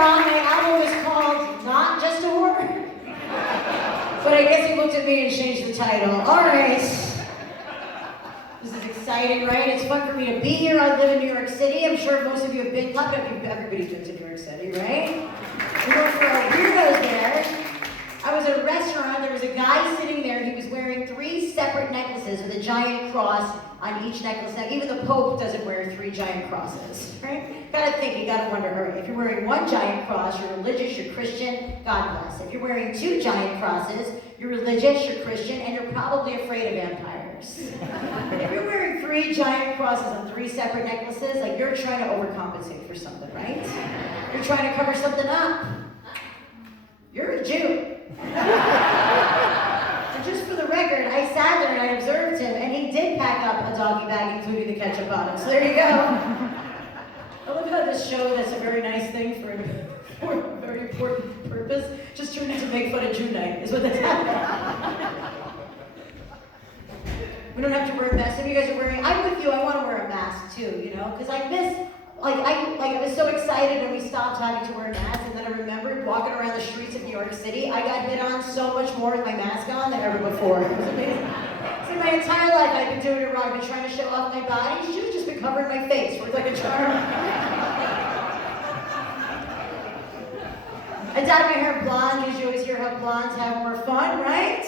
wrong. My album was called Not Just a Whore. But I guess he looked at me and changed the title. All right. This is exciting, right? It's fun for me to be here. I live in New York City. I'm sure most of you have been. Everybody's been to New York City, right? We went for our weirdos there. I was at a restaurant. There was a guy sitting there. He was wearing 3 separate necklaces with a giant cross on each necklace. Now, even the Pope doesn't wear 3 giant crosses, right? Gotta think, you gotta wonder, all right, if you're wearing 1 giant cross, you're religious, you're Christian, God bless. If you're wearing 2 giant crosses, you're religious, you're Christian, and you're probably afraid of vampires. If you're wearing 3 giant crosses on 3 separate necklaces, like you're trying to overcompensate for something, right? You're trying to cover something up. You're a Jew. And just for the record, I sat there and I observed him, and he did pack up a doggy bag, including the ketchup bottle. So there you go. I love how this show that's a very nice thing for a very important purpose just turned into make fun of Jew night, is what that's happening. We don't have to wear masks. Some of you guys are wearing, I'm with you, I want to wear a mask too, you know, because I miss, I was so excited when we stopped having to wear masks, and then I remembered walking around the streets of New York City, I got hit on so much more with my mask on than ever before. It was amazing. So my entire life I've been doing it wrong. I've been trying to show off my body. You should have just been covering my face. It's like a charm. I dyed my hair blonde, because you always hear how blondes have more fun, right?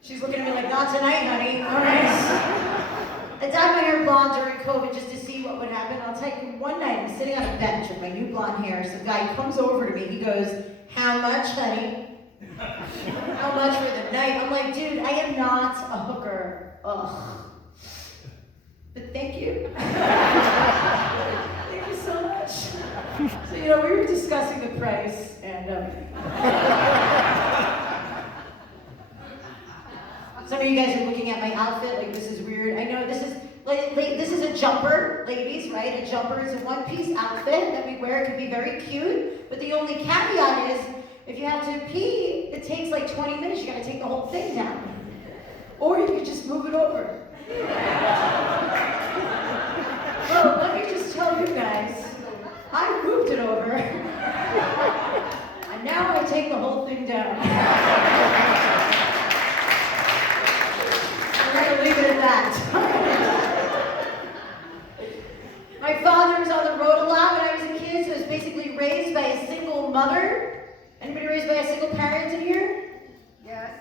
She's looking at me like, not tonight, honey. All right. I dyed my hair blonde during COVID just to see what would happen. I'll tell you, one night I'm sitting on a bench with my new blonde hair. Some guy comes over to me. He goes, "How much, honey? How much for the night?" I'm like, dude, I am not a hooker. Ugh. But thank you. Thank you so much. So, you know, we were discussing the price, and some of you guys are looking at my outfit like this is weird. I know this is this is a jumper, ladies, right? A jumper is a one-piece outfit that we wear. It can be very cute, but the only caveat is if you have to pee, it takes like 20 minutes. You got to take the whole thing down, or you could just move it over. Well, let me just tell you guys, I moved it over, and now I take the whole thing down. I'm going to leave it at that. My father was on the road a lot when I was a kid, so I was basically raised by a single mother. Anybody raised by a single parent in here? Yes.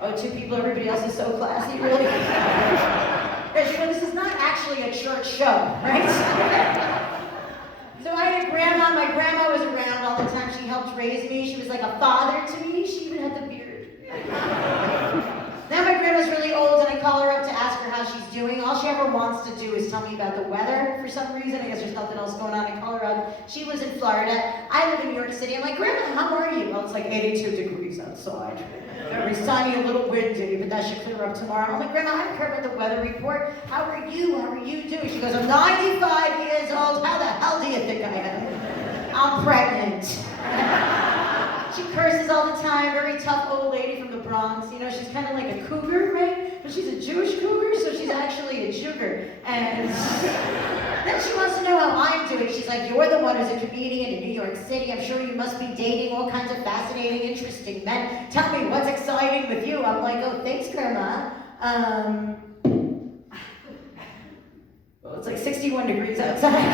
Oh, 2 people, everybody else is so classy, really? Guys, you know, this is not actually a church show, right? So I had a grandma. My grandma was around all the time. She helped raise me. She was like a father to me. She even had the beard. Now my grandma's really old, and I call her up to ask her how she's doing. All she ever wants to do is tell me about the weather for some reason. I guess there's nothing else going on. I call her up. She lives in Florida. I live in New York City. I'm like, Grandma, how are you? Well, it's like 82 degrees outside. Very sunny, a little windy, but that should clear up tomorrow. I'm like, Grandma, I don't care about the weather report. How are you? How are you doing? She goes, I'm 95 years old. How the hell do you think I am? I'm pregnant. She curses all the time, very tough old lady from the Bronx. You know, she's kind of like a cougar, right? But she's a Jewish cougar, so she's actually a jugger. And then she wants to know how I'm doing. She's like, you're the one who's a comedian in New York City. I'm sure you must be dating all kinds of fascinating, interesting men. Tell me, what's exciting with you? I'm like, oh, thanks, Grandma. Well, it's like 61 degrees outside.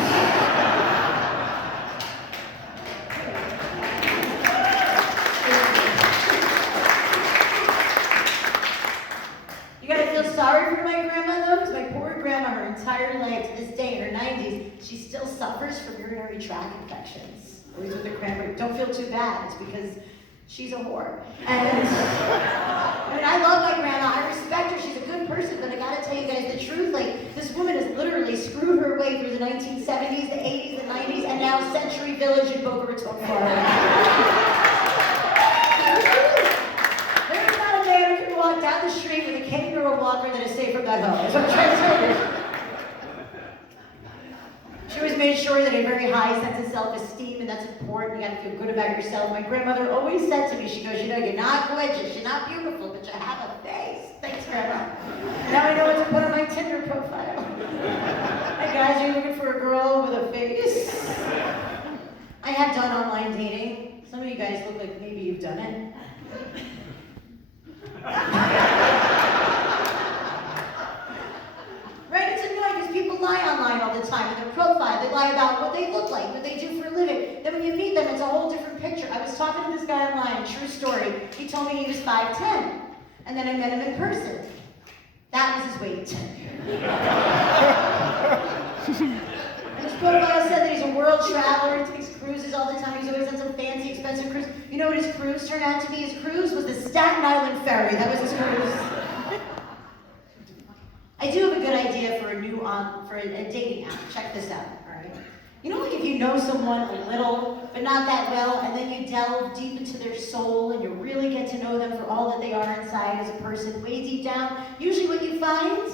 Sorry for my grandma though, because my poor grandma, her entire life to this day, in her 90s, she still suffers from urinary tract infections. Always with the cranberry. Don't feel too bad. It's because she's a whore. And I mean, I love my grandma. I respect her. She's a good person, but I gotta tell you guys the truth. Like, this woman has literally screwed her way through the 1970s, the 80s, the 90s, and now Century Village in Boca Raton, Florida. Walk down the street with a kangaroo walker that is safe from that home. That's what I'm trying to tell you. She always made sure that a very high sense of self-esteem, and that's important. You gotta feel good about yourself. My grandmother always said to me, she goes, you know, you're not gorgeous, you're not beautiful, but you have a face. Thanks, Grandma. Now I know what to put on my Tinder profile. Hi guys, are you looking for a girl with a face? I have done online lie about what they look like, what they do for a living. Then when you meet them, it's a whole different picture. I was talking to this guy online, true story. He told me he was 5'10", and then I met him in person. That was his weight. And his profile said that he's a world traveler, he takes cruises all the time, he's always on some fancy, expensive cruise. You know what his cruise turned out to be? His cruise was the Staten Island ferry. That was his cruise. I do have a good idea for a dating app. Check this out, all right? You know, like if you know someone a little, but not that well, and then you delve deep into their soul and you really get to know them for all that they are inside as a person, way deep down, usually what you find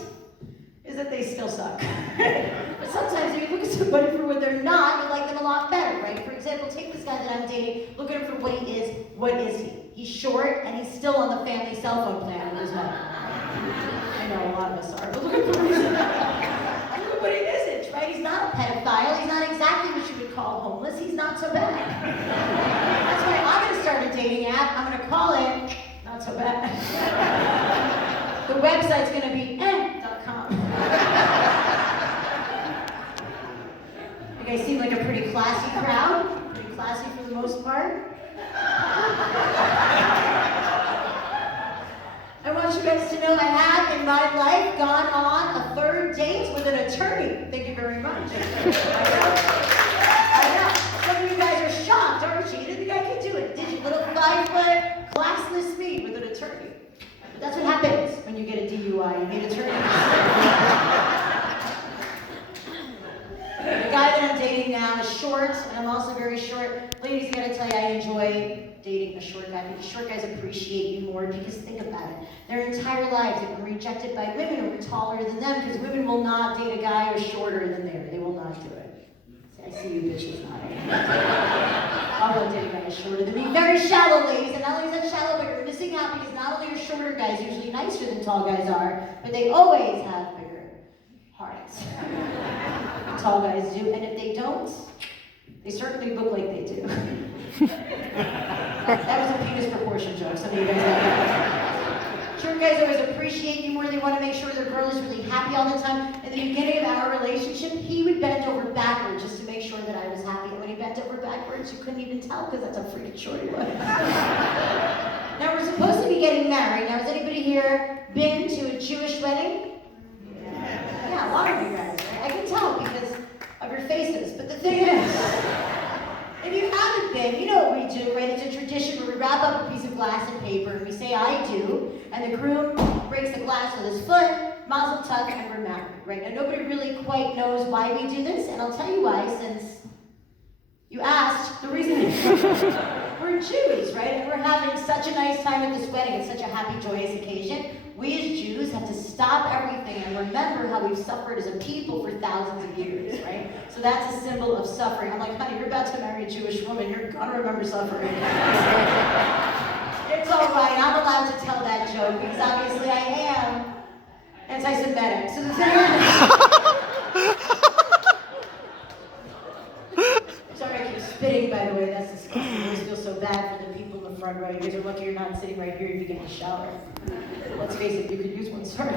is that they still suck. But sometimes if you look at somebody for what they're not, you like them a lot better, right? For example, take this guy that I'm dating, look at him for what he is. What is he? He's short, and he's still on the family cell phone plan with his mom. I know a lot of us are, but look at the reason. Look at what he isn't, right? He's not a pedophile. He's not exactly what you would call homeless. He's not so bad. That's why I'm going to start a dating app. I'm going to call it Not So Bad. The website's going to be .com. You guys seem like a pretty classy crowd. Pretty classy for the most part. I want you guys to know I have, in my life, gone on a third date with an attorney. Thank you very much. I know. Some of you guys are shocked, aren't you? You didn't think I could do it, did you? Little 5-foot, classless me with an attorney. But that's what happens when you get a DUI. You need attorneys. The guy that I'm dating now is short, and I'm also very short. Ladies, I gotta tell you, I enjoy dating a short guy because short guys appreciate you more, because think about it. Their entire lives have been rejected by women who are taller than them, because women will not date a guy who's shorter than they are. They will not do it. See, I see you bitches nodding. I'll go date a guy who's shorter than me. Very shallow, ladies, and not only is that shallow, but you're missing out, because not only are shorter guys usually nicer than tall guys are, but they always have bigger hearts. Tall guys do, and if they don't, they certainly look like they do. That was a penis proportion joke. Some of you guys have that. Short guys always appreciate you more. They want to make sure their girl is really happy all the time. In the beginning of our relationship, he would bend over backwards just to make sure that I was happy. And when he bent over backwards, you couldn't even tell, because that's how freaking short he was. Now, we're supposed to be getting married. Now, has anybody here been to a Jewish wedding? Yeah, a lot of you guys. I can tell because of your faces. But the thing is, if you haven't been, you know what we do, right? It's a tradition where we wrap up a piece of glass and paper and we say, I do, and the groom breaks the glass with his foot, mazel tov, and we're married, right? Now, nobody really quite knows why we do this, and I'll tell you why, since you asked. The reason is we're Jews, right? And we're having such a nice time at this wedding. It's such a happy, joyous occasion. We as Jews have to stop everything and remember how we've suffered as a people for thousands of years, right? So that's a symbol of suffering. I'm like, honey, you're about to marry a Jewish woman. You're gonna remember suffering. It's all right. I'm allowed to tell that joke because obviously I am anti-Semitic. So the thing is, sorry, I keep spitting, by the way. That's disgusting. I always feel so bad for the people in the front row. You guys are lucky you're not sitting right here if you get in the shower. Let's face it, you could use one, sorry. I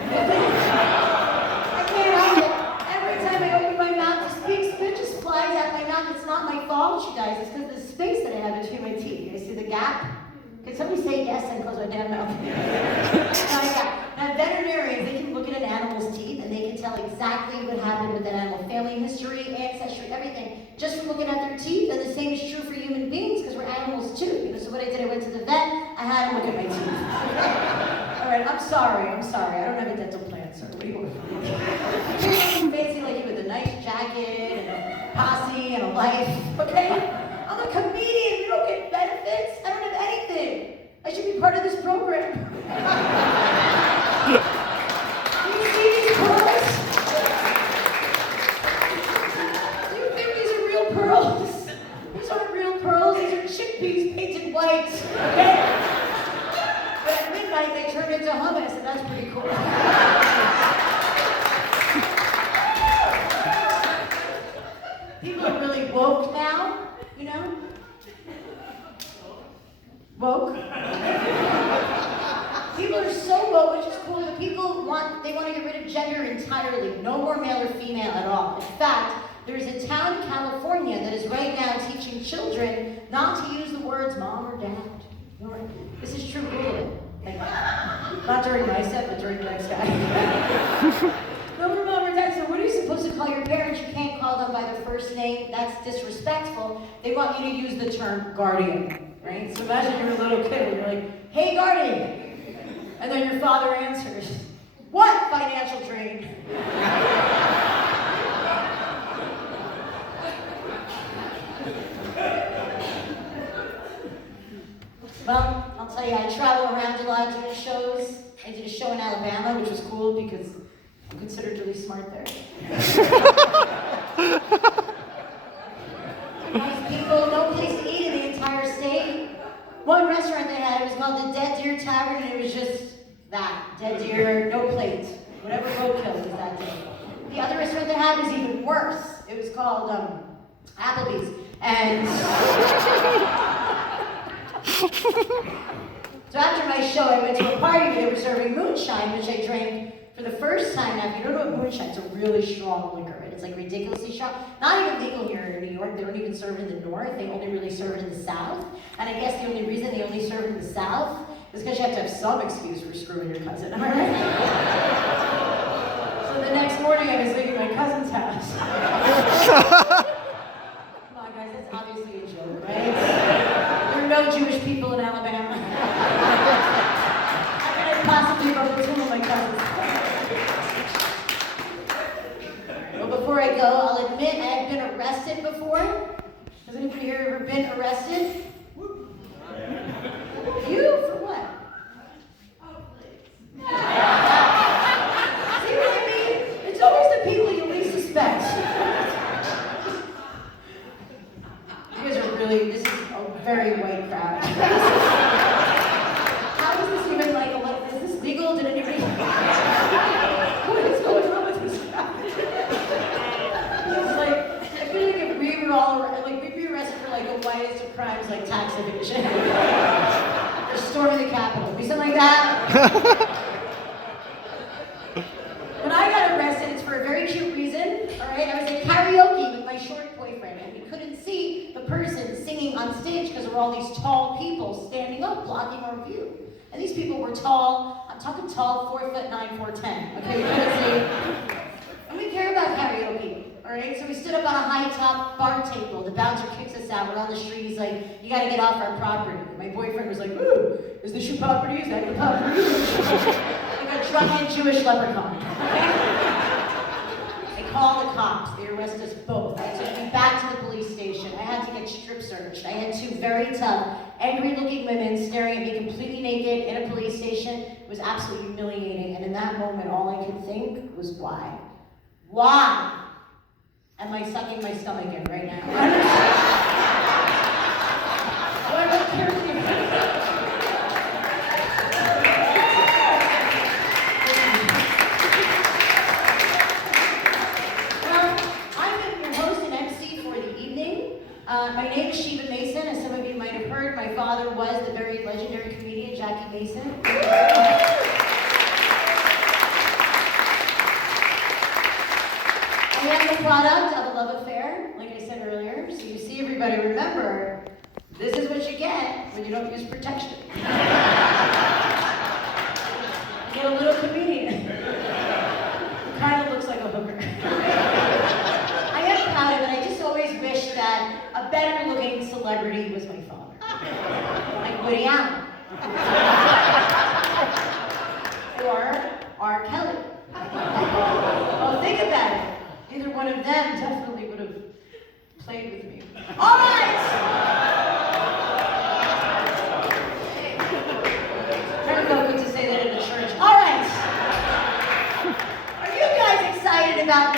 can't help it. Every time I open my mouth to speak, spit just flies out of my mouth. It's not my fault, you guys. It's because of the space that I have between my teeth. You guys see the gap? Can somebody say yes and close my damn mouth? Now, veterinarians, they can look at an animal's teeth and they can tell exactly what happened with that animal. Family history, ancestry, everything. Just from looking at their teeth, and the same is true for human beings because we're animals too. You know, so what I did, I went to the vet, I had to look at my teeth. All right, I'm sorry. I don't have a dental plan, sir. What do you want? I'm fancy like you with a nice jacket and a posse and a life, okay? I'm a comedian. You don't get benefits. I don't have anything. I should be part of this program. Do you see these pearls? Do you think these are real pearls? These aren't real pearls. These are chickpeas painted white, okay? But at midnight, they turn into hummus, and that's pretty cool. People are really woke now, you know? Woke. People are so woke, which is cool. They want to get rid of gender entirely. No more male or female at all. In fact, There's a town in California that is right now teaching children not to use the words mom or dad. This is true, Google it. Like, not during my set, but during the next guy. No more mom or dad. So what are you supposed to call your parents? You can't call them by their first name. That's disrespectful. They want you to use the term guardian, right? So imagine you're a little kid and you're like, hey, guardian. And then your father answers, what financial drain? Well, I'll tell you, I travel around a lot doing shows. I did a show in Alabama, which was cool because I'm considered really smart there. Nice people, no place to eat in the entire state. One restaurant they had, it was called the Dead Deer Tavern, and it was just that. Dead deer, no plate. Whatever roadkill was that day. The other restaurant they had was even worse. It was called Applebee's. And so after my show, I went to a party where they were serving moonshine, which I drank for the first time. Now, if you don't know what moonshine, it's a really strong liquor. It's like ridiculously strong. Not even legal here in New York. They don't even serve it in the North. They only really serve it in the South. And I guess the only reason they only serve it in the South is because you have to have some excuse for screwing your cousin. Am I right? So the next morning, I was leaving my cousin's house. Come on, guys, that's obviously a joke, right? There are no Jewish people in Alabama. How can I possibly go to two of my cousins? Well, before I go, I'll admit I have been arrested before. Has anybody here ever been arrested? You? For what? See what I mean? It's always the people you least suspect. You guys are really, this is a very white crowd. How is this even like, is this legal? Did anybody? What is going on with this crowd? It's like, I feel like if we were all, like we'd be arrested for like the whitest of crimes like tax evasion. Or storming the Capitol. Be something like that. When I got arrested, it's for a very cute reason. Alright, I was at karaoke with my short boyfriend, and we couldn't see the person singing on stage because there were all these tall people standing up blocking our view. And these people were tall, I'm talking tall, 4'9", 4'10". Okay, you couldn't see. And we care about karaoke. Alright, so we stood up on a high top bar table. The bouncer kicks us out. We're on the street. He's like, you gotta get off our property. My boyfriend was like, ooh, is this your property? Is that your property? Like a drunken Jewish leprechaun. They call the cops. They arrest us both. I took me back to the police station. I had to get strip searched. I had two very tough, angry-looking women staring at me completely naked in a police station. It was absolutely humiliating. And in that moment, all I could think was, why? Why? Am I sucking my stomach in right now? What a crazy. Well, I'm your host and MC for the evening. My name is Sheba Mason, as some of you might have heard. My father was the very legendary comedian Jackie Mason. I am the product of a love affair, like I said earlier. So you see, everybody, remember, this is what you get when you don't use protection. You get a little comedian. Who kind of looks like a hooker. I am proud of it. I just always wish that a better looking celebrity was my father. Like Woody Allen. Or R. Kelly. Well, think about it. Either one of them definitely would have played with me. All right! Kind of felt good to say that in the church. All right! Are you guys excited about